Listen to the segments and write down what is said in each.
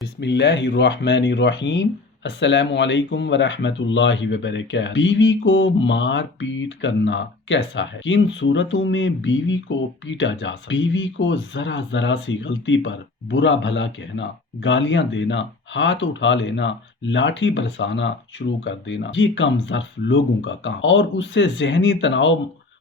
بسم اللہ الرحمن الرحیم۔ السلام علیکم ورحمۃ اللہ وبرکاتہ۔ بیوی کو مار پیٹ کرنا کیسا ہے؟ کن صورتوں میں بیوی کو پیٹا جا سکتا؟ بیوی کو ذرا ذرا سی غلطی پر برا بھلا کہنا، گالیاں دینا، ہاتھ اٹھا لینا، لاٹھی برسانا شروع کر دینا، یہ کم ظرف لوگوں کا کام اور اس سے ذہنی تناؤ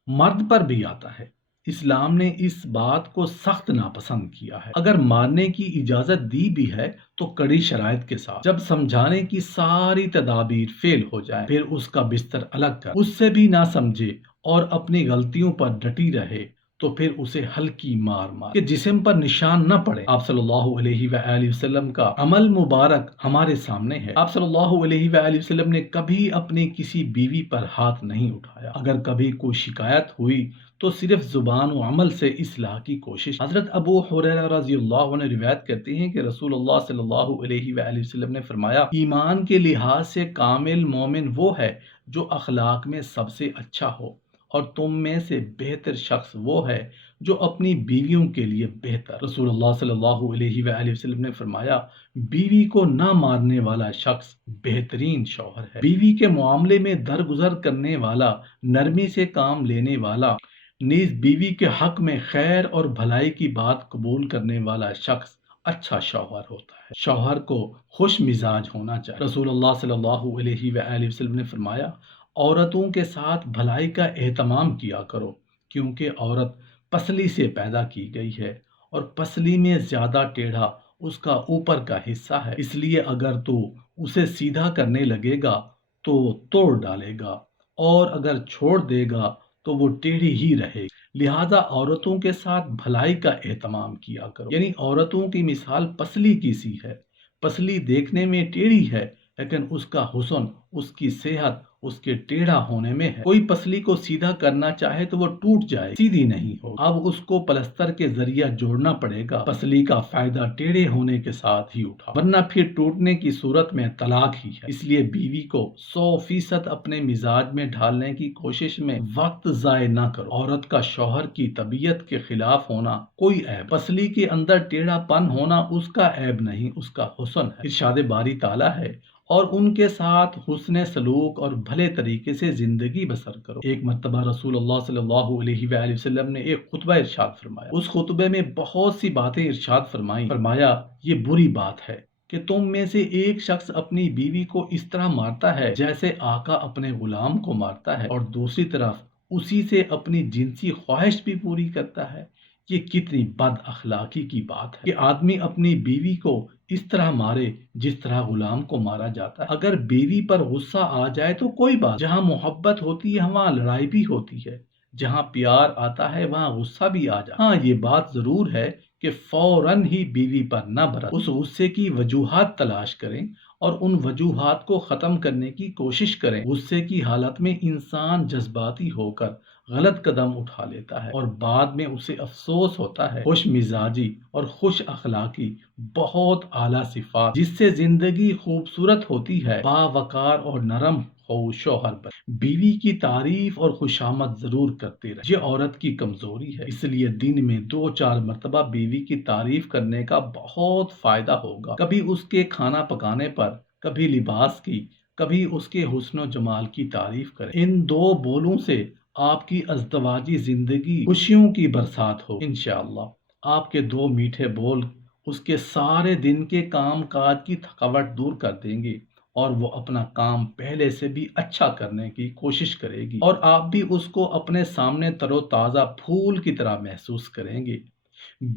مرد پر بھی آتا ہے۔ اسلام نے اس بات کو سخت ناپسند کیا ہے۔ اگر مارنے کی اجازت دی بھی ہے تو کڑی شرائط کے ساتھ۔ جب سمجھانے کی ساری تدابیر فیل ہو جائے پھر اس کا بستر الگ کر اس سے بھی نہ سمجھے اور اپنی غلطیوں پر ڈٹی رہے تو پھر اسے ہلکی مار کہ جسم پر نشان نہ پڑے۔ آپ صلی اللہ علیہ وآلہ وسلم کا عمل مبارک ہمارے سامنے ہے۔ آپ صلی اللہ علیہ وآلہ وسلم نے کبھی اپنی کسی بیوی پر ہاتھ نہیں اٹھایا۔ اگر کبھی کوئی شکایت ہوئی تو صرف زبان و عمل سے اصلاح کی کوشش۔ حضرت ابو ہریرہ رضی اللہ عنہ روایت کرتے ہیں کہ رسول اللہ صلی اللہ علیہ وآلہ وسلم نے فرمایا، ایمان کے لحاظ سے کامل مومن وہ ہے جو اخلاق میں سب سے اچھا ہو، اور تم میں سے بہتر شخص وہ ہے جو اپنی بیویوں کے لیے بہتر۔ رسول اللہ صلی اللہ علیہ وآلہ وسلم نے فرمایا، بیوی کو نہ مارنے والا شخص بہترین شوہر ہے۔ بیوی کے معاملے میں درگزر کرنے والا، نرمی سے کام لینے والا، نیز بیوی کے حق میں خیر اور بھلائی کی بات قبول کرنے والا شخص اچھا شوہر ہوتا ہے۔ شوہر کو خوش مزاج ہونا چاہیے۔ رسول اللہ صلی اللہ علیہ وآلہ وسلم نے فرمایا، عورتوں کے ساتھ بھلائی کا اہتمام کیا کرو، کیونکہ عورت پسلی سے پیدا کی گئی ہے اور پسلی میں زیادہ ٹیڑھا اس کا اوپر کا حصہ ہے، اس لیے اگر تو اسے سیدھا کرنے لگے گا تو توڑ ڈالے گا، اور اگر چھوڑ دے گا تو وہ ٹیڑھی ہی رہے گی۔ لہذا عورتوں کے ساتھ بھلائی کا اہتمام کیا کرو۔ یعنی عورتوں کی مثال پسلی کی سی ہے۔ پسلی دیکھنے میں ٹیڑھی ہے لیکن اس کا حسن، اس کی صحت اس کے ٹیڑھا ہونے میں ہے۔ کوئی پسلی کو سیدھا کرنا چاہے تو وہ ٹوٹ جائے، سیدھی نہیں ہو۔ اب اس کو پلستر کے ذریعہ جوڑنا پڑے گا۔ پسلی کا فائدہ ٹیڑھے ہونے کے ساتھ ہی اٹھا، ورنہ پھر ٹوٹنے کی صورت میں طلاق ہی ہے۔ اس لیے بیوی کو 100% اپنے مزاج میں ڈھالنے کی کوشش میں وقت ضائع نہ کرو۔ عورت کا شوہر کی طبیعت کے خلاف ہونا کوئی عیب، پسلی کے اندر ٹیڑھا پن ہونا اس کا عیب نہیں، اس کا حسن ہے۔ ارشاد باری تعالیٰ ہے، اور ان کے ساتھ حسن سلوک اور بھلے طریقے سے زندگی بسر کرو۔ ایک مرتبہ رسول اللہ صلی اللہ علیہ وآلہ وسلم نے ایک خطبہ ارشاد فرمایا۔ اس خطبے میں بہت سی باتیں ارشاد فرمائیں۔ فرمایا، یہ بری بات ہے کہ تم میں سے ایک شخص اپنی بیوی کو اس طرح مارتا ہے جیسے آقا اپنے غلام کو مارتا ہے، اور دوسری طرف اسی سے اپنی جنسی خواہش بھی پوری کرتا ہے۔ یہ کتنی بد اخلاقی کی بات ہے کہ آدمی اپنی بیوی کو اس طرح مارے جس طرح غلام کو مارا جاتا ہے۔ اگر بیوی پر غصہ آ جائے تو کوئی بات، جہاں محبت ہوتی ہے وہاں لڑائی بھی ہوتی ہے، جہاں پیار آتا ہے وہاں غصہ بھی آ جاتا ہے۔ ہاں، یہ بات ضرور ہے کہ فوراً ہی بیوی پر نہ برسیں، اس غصے کی وجوہات تلاش کریں اور ان وجوہات کو ختم کرنے کی کوشش کریں۔ غصے کی حالت میں انسان جذباتی ہو کر غلط قدم اٹھا لیتا ہے اور بعد میں اسے افسوس ہوتا ہے۔ خوش مزاجی اور خوش اخلاقی بہت اعلیٰ صفات جس سے زندگی خوبصورت ہوتی ہے۔ باوقار اور نرم ہو شوہر پر، بیوی کی تعریف اور خوشامد ضرور کرتے رہے۔ یہ عورت کی کمزوری ہے، اس لیے دن میں 2-4 مرتبہ بیوی کی تعریف کرنے کا بہت فائدہ ہوگا۔ کبھی اس کے کھانا پکانے پر، کبھی لباس کی، کبھی اس کے حسن و جمال کی تعریف کریں۔ ان 2 بولوں سے آپ کی ازدواجی زندگی خوشیوں کی برسات ہو انشاءاللہ۔ آپ کے 2 میٹھے بول اس کے سارے دن کے کام کاج کی تھکاوٹ دور کر دیں گے، اور وہ اپنا کام پہلے سے بھی اچھا کرنے کی کوشش کرے گی، اور آپ بھی اس کو اپنے سامنے تر و تازہ پھول کی طرح محسوس کریں گے۔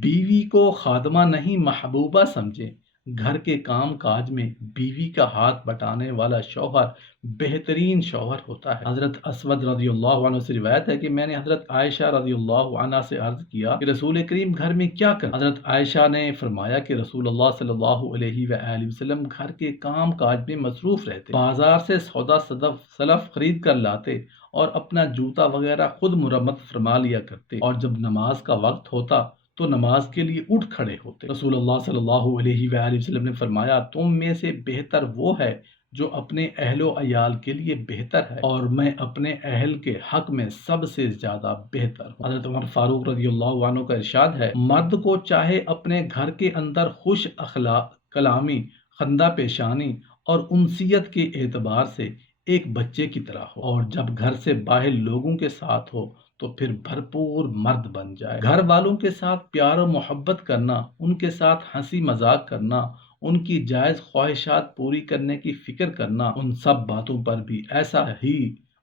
بیوی کو خادمہ نہیں محبوبہ سمجھیں۔ گھر کے کام کاج میں بیوی کا ہاتھ بٹانے والا شوہر بہترین شوہر ہوتا ہے۔ حضرت اسود رضی اللہ عنہ سے روایت ہے کہ میں نے حضرت عائشہ رضی اللہ عنہ سے عرض کیا کہ رسول کریم گھر میں کیا کرتے؟ حضرت عائشہ نے فرمایا کہ رسول اللہ صلی اللہ علیہ وآلہ وسلم گھر کے کام کاج میں مصروف رہتے، بازار سے سودا سلف خرید کر لاتے اور اپنا جوتا وغیرہ خود مرمت فرما لیا کرتے، اور جب نماز کا وقت ہوتا تو نماز کے لیے اٹھ کھڑے ہوتے۔ رسول اللہ صلی اللہ علیہ وآلہ وسلم نے فرمایا، تم میں سے بہتر وہ ہے جو اپنے اہل و عیال کے لیے بہتر ہے، اور میں اپنے اہل کے حق میں سب سے زیادہ بہتر ہوں۔ حضرت عمر فاروق رضی اللہ عنہ کا ارشاد ہے، مرد کو چاہے اپنے گھر کے اندر خوش کلامی، خندہ پیشانی اور انسیت کے اعتبار سے ایک بچے کی طرح ہو، اور جب گھر سے باہر لوگوں کے ساتھ ہو تو پھر بھرپور مرد بن جائے۔ گھر والوں کے ساتھ پیار و محبت کرنا، ان کے ساتھ ہنسی مذاق کرنا، ان کی جائز خواہشات پوری کرنے کی فکر کرنا، ان سب باتوں پر بھی ایسا ہی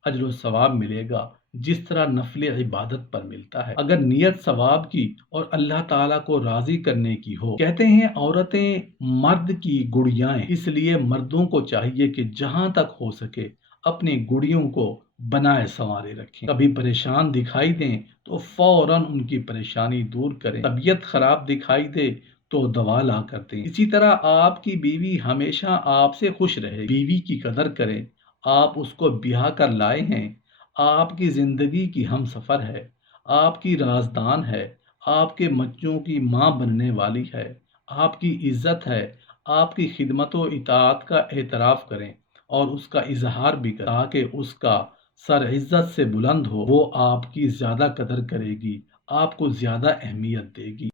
اجر و ثواب ملے گا جس طرح نفل عبادت پر ملتا ہے، اگر نیت ثواب کی اور اللہ تعالیٰ کو راضی کرنے کی ہو۔ کہتے ہیں عورتیں مرد کی گڑیاں ہیں، اس لیے مردوں کو چاہیے کہ جہاں تک ہو سکے اپنی گڑیوں کو بنائے سنوارے رکھیں۔ کبھی پریشان دکھائی دیں تو فوراً ان کی پریشانی دور کریں، طبیعت خراب دکھائی دے تو دوا لا کر دیں۔ اسی طرح آپ کی بیوی ہمیشہ آپ سے خوش رہے، بیوی کی قدر کریں، آپ اس کو بیاہ کر لائے ہیں، آپ کی زندگی کی ہم سفر ہے، آپ کی رازدان ہے، آپ کے بچوں کی ماں بننے والی ہے، آپ کی عزت ہے، آپ کی خدمت و اطاعت کا اعتراف کریں اور اس کا اظہار بھی کریں تاکہ اس کا سر عزت سے بلند ہو، وہ آپ کی زیادہ قدر کرے گی، آپ کو زیادہ اہمیت دے گی۔